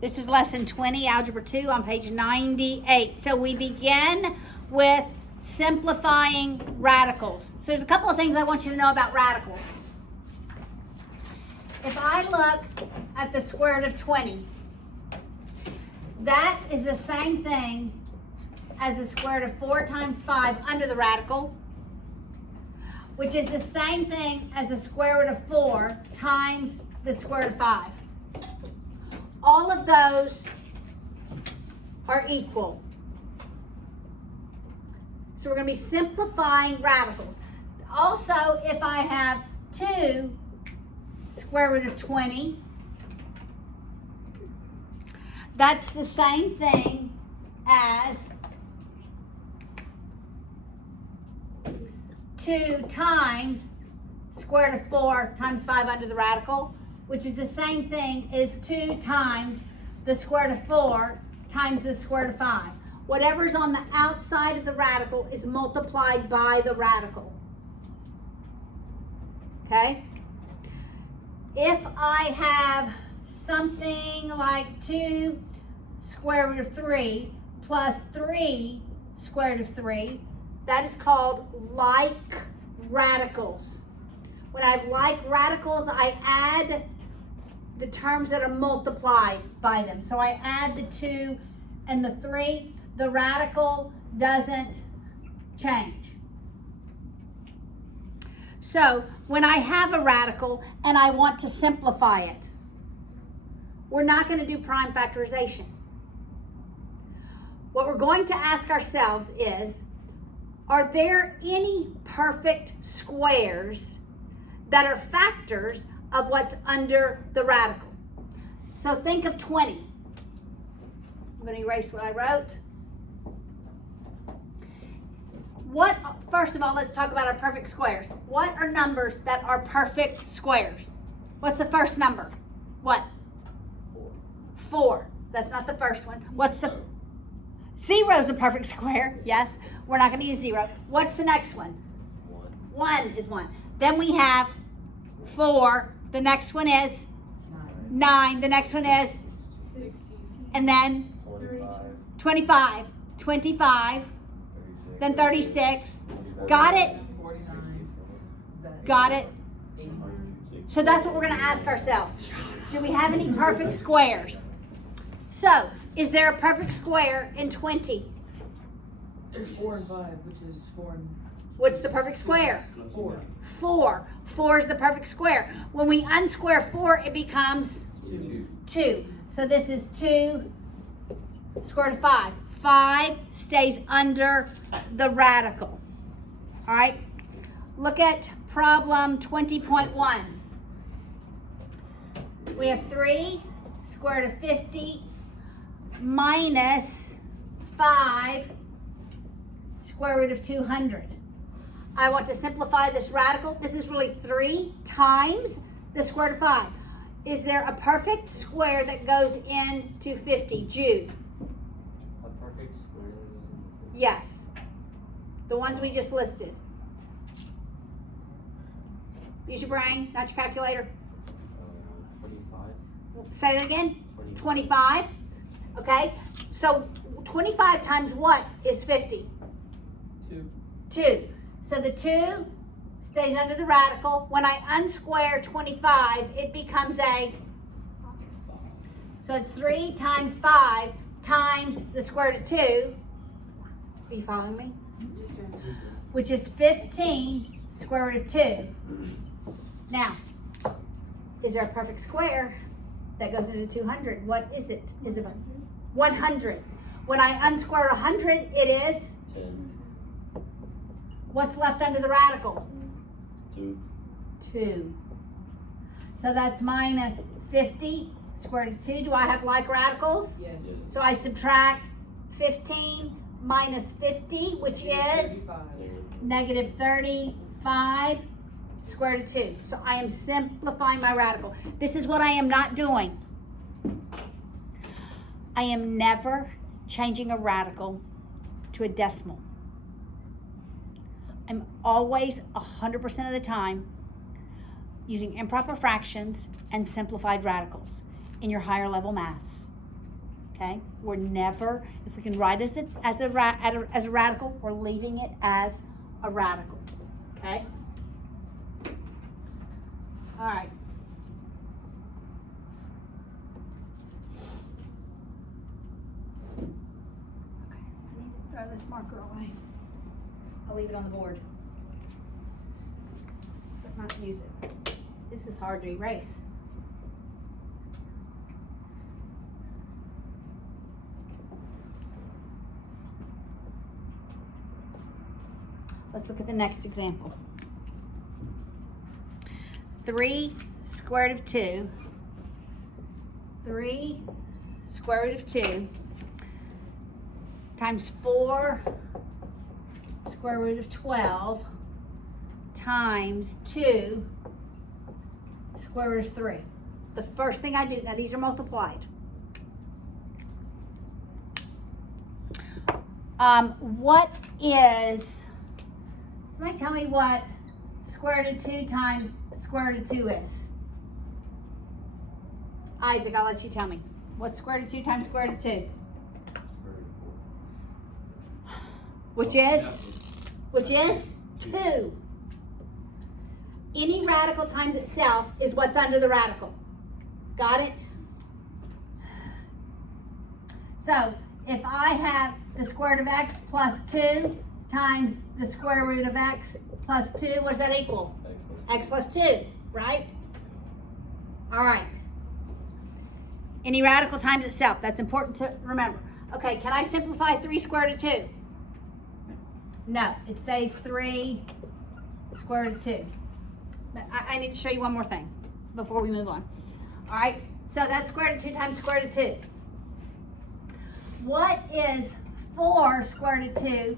This is lesson 20, Algebra 2 on page 98. So we begin with simplifying radicals. So there's a couple of things I want you to know about radicals. If I look at the square root of 20, that is the same thing as the square root of 4 times 5 under the radical, which is the same thing as the square root of 4 times the square root of 5. All of those are equal. So we're going to be simplifying radicals. Also, if I have 2 square root of 20, that's the same thing as 2 times square root of 4 times 5 under the radical, which is the same thing as 2 times the square root of 4 times the square root of 5. Whatever's on the outside of the radical is multiplied by the radical. Okay? If I have something like 2 square root of 3 plus 3 square root of 3, that is called like radicals. When I have like radicals, I add the terms that are multiplied by them. So I add the 2 and the 3. The radical doesn't change. So when I have a radical and I want to simplify it, we're not going to do prime factorization. What we're going to ask ourselves is, are there any perfect squares that are factors of what's under the radical? So think of 20. I'm going to erase what I wrote. First of all, let's talk about our perfect squares. What are numbers that are perfect squares? What's the first number? What? 4. That's not the first one. What's the... 0 is a perfect square. Yes. We're not going to use 0. What's the next one? 1 is 1. Then we have 4. The next one is 9. The next one is 6. And then 25. 25. Then 36. Got it? Got it? So that's what we're going to ask ourselves. Do we have any perfect squares? So, is there a perfect square in 20? There's 4 and 5, which is 4 and... What's the perfect square? 4. 4. 4 is the perfect square. When we unsquare 4, it becomes 2. So this is 2 square root of 5. 5 stays under the radical. All right? Look at problem 20.1. We have 3 square root of 50 minus 5 square root of 200. I want to simplify this radical. This is really 3 times the square root of 5. Is there a perfect square that goes into 50? Jude? A perfect square that goes into 50? Yes. The ones we just listed. Use your brain, not your calculator. 25. Say that again. 25. Okay. So 25 times what is 50? 2. 2. So the 2 stays under the radical. When I unsquare 25, it becomes a... So it's 3 times 5 times the square root of 2. Are you following me? Yes, sir. Which is 15 square root of 2. Now, is there a perfect square that goes into 200? What is it? Is it 100? When I unsquare 100, it is 10. what's left under the radical? 2. 2. So that's minus 50 square root of 2. Do I have like radicals? Yes. So I subtract 15 minus 50, which is negative 35 square root of 2. So I am simplifying my radical. This is what I am not doing. I am never changing a radical to a decimal. I'm always 100% of the time using improper fractions and simplified radicals in your higher level maths. Okay, we're never, if we can write as a radical, we're leaving it as a radical. Okay. All right. Okay, I need to throw this marker away. I'll leave it on the board, but not use it. This is hard to erase. Let's look at the next example. 3 square root of 2. 3 square root of 2 times 4 square root of 12 times 2 square root of 3. The first thing I do, now these are multiplied. What is, somebody tell me what square root of 2 times square root of 2 is? Isaac, I'll let you tell me. What's square root of 2 times square root of 2? Which is 2. Any radical times itself is what's under the radical. Got it? So, if I have the square root of x plus 2 times the square root of x plus 2, what does that equal? X plus 2, right? All right. Any radical times itself, that's important to remember. Okay, can I simplify 3 square root of 2? No, it stays 3 square root of 2. But I need to show you one more thing before we move on. All right, so that's square root of 2 times square root of 2. What is 4 square root of 2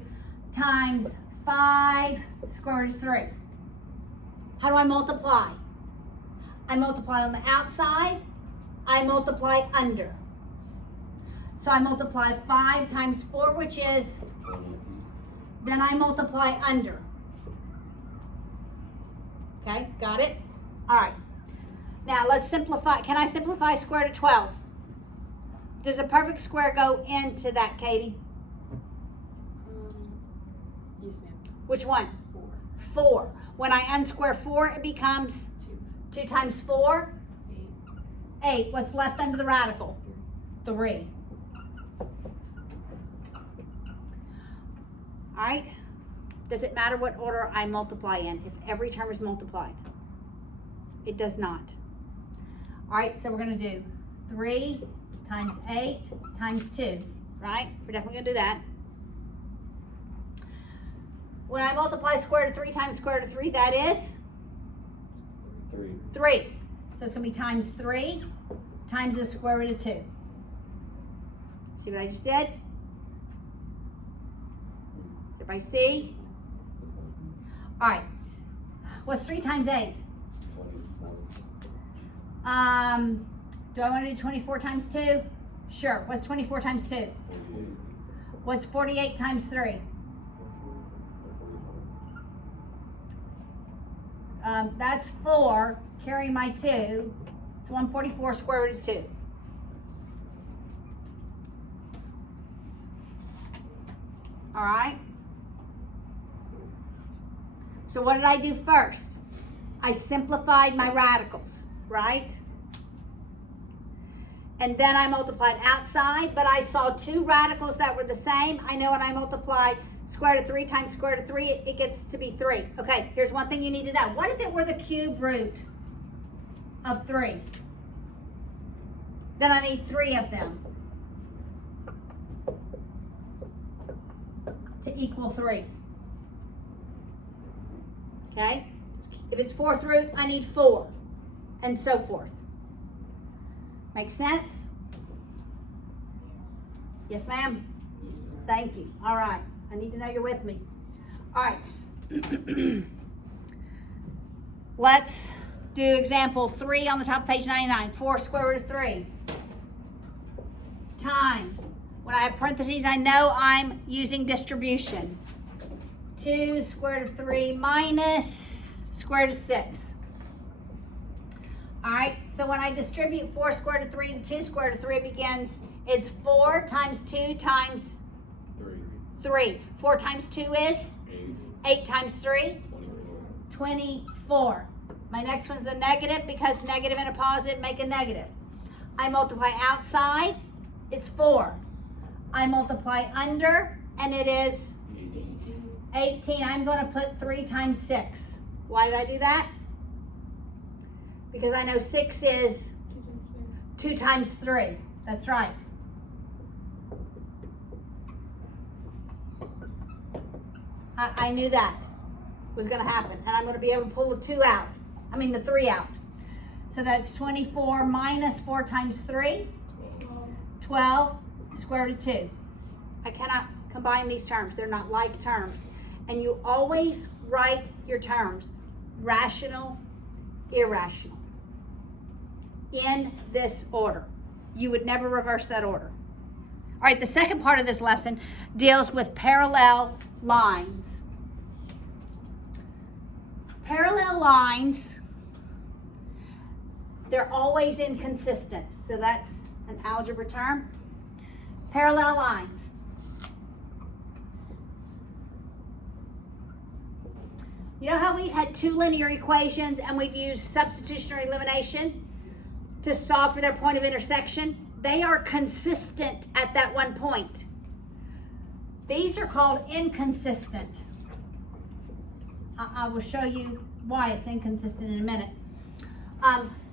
times 5 square root of 3? How do I multiply? I multiply on the outside, I multiply under. So I multiply 5 times 4, which is, then I multiply under. Okay, got it? All right. Now let's simplify. Can I simplify square root of 12? Does a perfect square go into that, Katie? Yes, ma'am. Which one? 4. 4. When I unsquare 4, it becomes 2 times 4? 8. What's left under the radical? 3. All right. Does it matter what order I multiply in if every term is multiplied? It does not. All right, so we're going to do 3 times 8 times 2, right? We're definitely going to do that. When I multiply square root of 3 times square root of 3, that is? 3. So it's going to be times 3 times the square root of 2. See what I just did? Does everybody see? All right. What's 3 times 8? Do I want to do 24 times 2? Sure. What's 24 times 2? 48. What's 48 times 3? That's 4. Carry my 2. It's 144 square root of 2. All right. So what did I do first? I simplified my radicals, right? And then I multiplied outside, but I saw 2 radicals that were the same. I know when I multiplied square root of 3 times square root of 3, it gets to be 3. Okay, here's one thing you need to know. What if it were the cube root of 3? Then I need 3 of them to equal 3. Okay? If it's 4th root, I need 4, and so forth. Make sense? Yes, ma'am? Thank you. All right. I need to know you're with me. All right. Let's do example 3 on the top of page 99. 4 square root of 3 times, when I have parentheses, I know I'm using distribution. 2 square root of 3 minus square root of 6. All right. So when I distribute 4 square root of 3 to 2 square root of 3, it begins, it's 4 times 2 times 3. 4 times 2 is? 8 times 3? 24. My next one's a negative because negative and a positive make a negative. I multiply outside, it's 4. I multiply under, and it is 18. I'm going to put 3 times 6. Why did I do that? Because I know 6 is 2 times 3. That's right. I knew that was going to happen. And I'm going to be able to pull the 3 out. So that's 24 minus 4 times 3. 12 square root of 2. I cannot combine these terms. They're not like terms. And you always write your terms rational, irrational, in this order. You would never reverse that order. All right, the second part of this lesson deals with parallel lines. Parallel lines, they're always inconsistent. So that's an algebra term. Parallel lines. You know how we've had 2 linear equations and we've used substitution or elimination to solve for their point of intersection? They are consistent at that one point. These are called inconsistent. I will show you why it's inconsistent in a minute.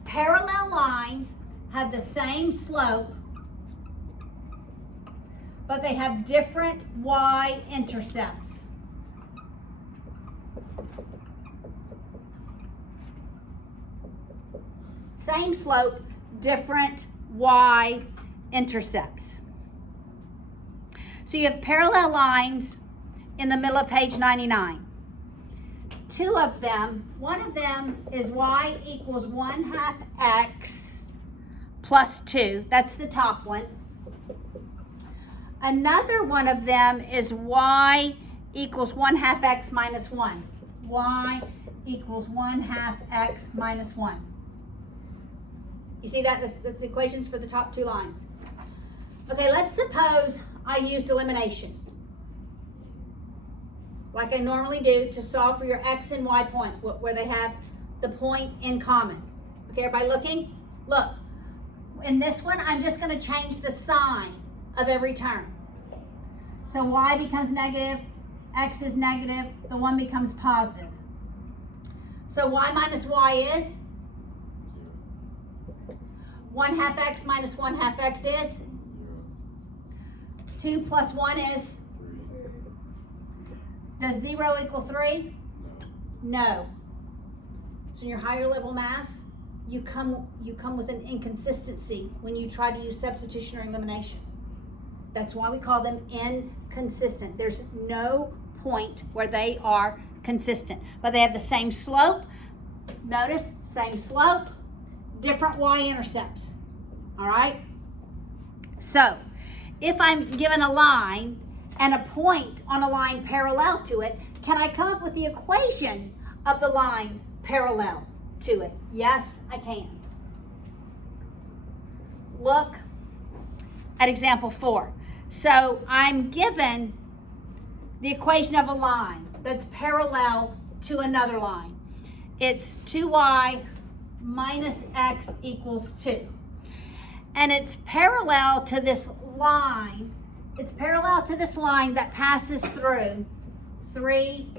Parallel lines have the same slope, but they have different y-intercepts. Same slope, different y-intercepts. So you have parallel lines in the middle of page 99. 2 of them, one of them is y equals 1/2 x plus 2. That's the top one. Another one of them is y equals 1/2 x minus 1. Y equals 1/2 x minus 1. You see that? That's the equations for the top 2 lines. Okay, let's suppose I used elimination, like I normally do, to solve for your x and y points, where they have the point in common. Okay, everybody looking? Look, in this one, I'm just going to change the sign of every term. So y becomes negative, x is negative, the 1 becomes positive. So y minus y is? 1/2 x minus 1/2 x is? 2 plus 1 is? Does 0 equal 3? No. So in your higher level maths, you come with an inconsistency when you try to use substitution or elimination. That's why we call them inconsistent. There's no point where they are consistent, but they have the same slope. Notice, same slope, different y-intercepts. All right? So, if I'm given a line and a point on a line parallel to it, can I come up with the equation of the line parallel to it? Yes, I can. Look at example 4. So I'm given the equation of a line that's parallel to another line. It's 2y minus x equals 2. And it's parallel to this line. It's parallel to this line that passes through 3,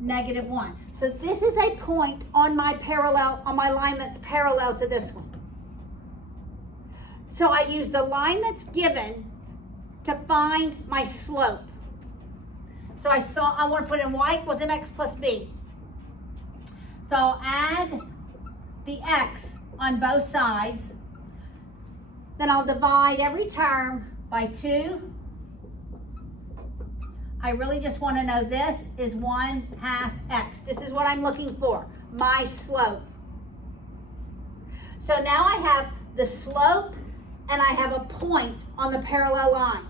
-1. So this is a point on my line that's parallel to this one. So I use the line that's given to find my slope. So I want to put in y equals mx plus b. So I'll add the x on both sides. Then I'll divide every term by 2. I really just want to know this is 1/2 x. This is what I'm looking for, my slope. So now I have the slope and I have a point on the parallel line.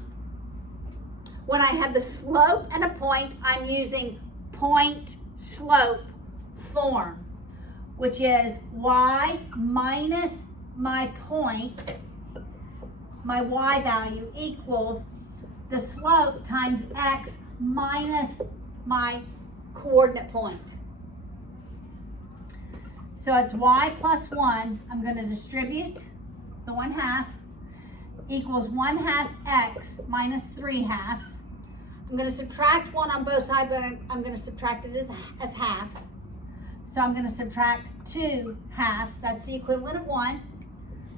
When I have the slope and a point, I'm using point-slope form, which is y minus my point, my y value, equals the slope times x minus my coordinate point. So it's y plus 1. I'm going to distribute the 1/2 equals 1/2 x minus 3/2. I'm going to subtract 1 on both sides, but I'm going to subtract it as halves. So I'm going to subtract 2 halves. That's the equivalent of 1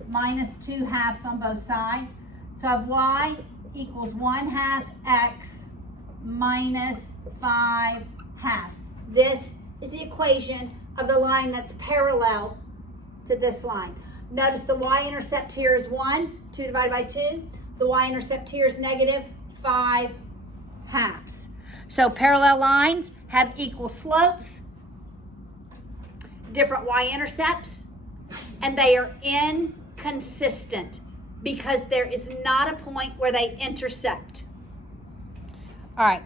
minus 2 halves on both sides. So I have y equals 1/2 x minus 5 halves. This is the equation of the line that's parallel to this line. Notice the y-intercept here is 1, 2 divided by 2. The y-intercept here is negative 5 halves. So parallel lines have equal slopes, different y-intercepts, and they are inconsistent because there is not a point where they intersect. All right.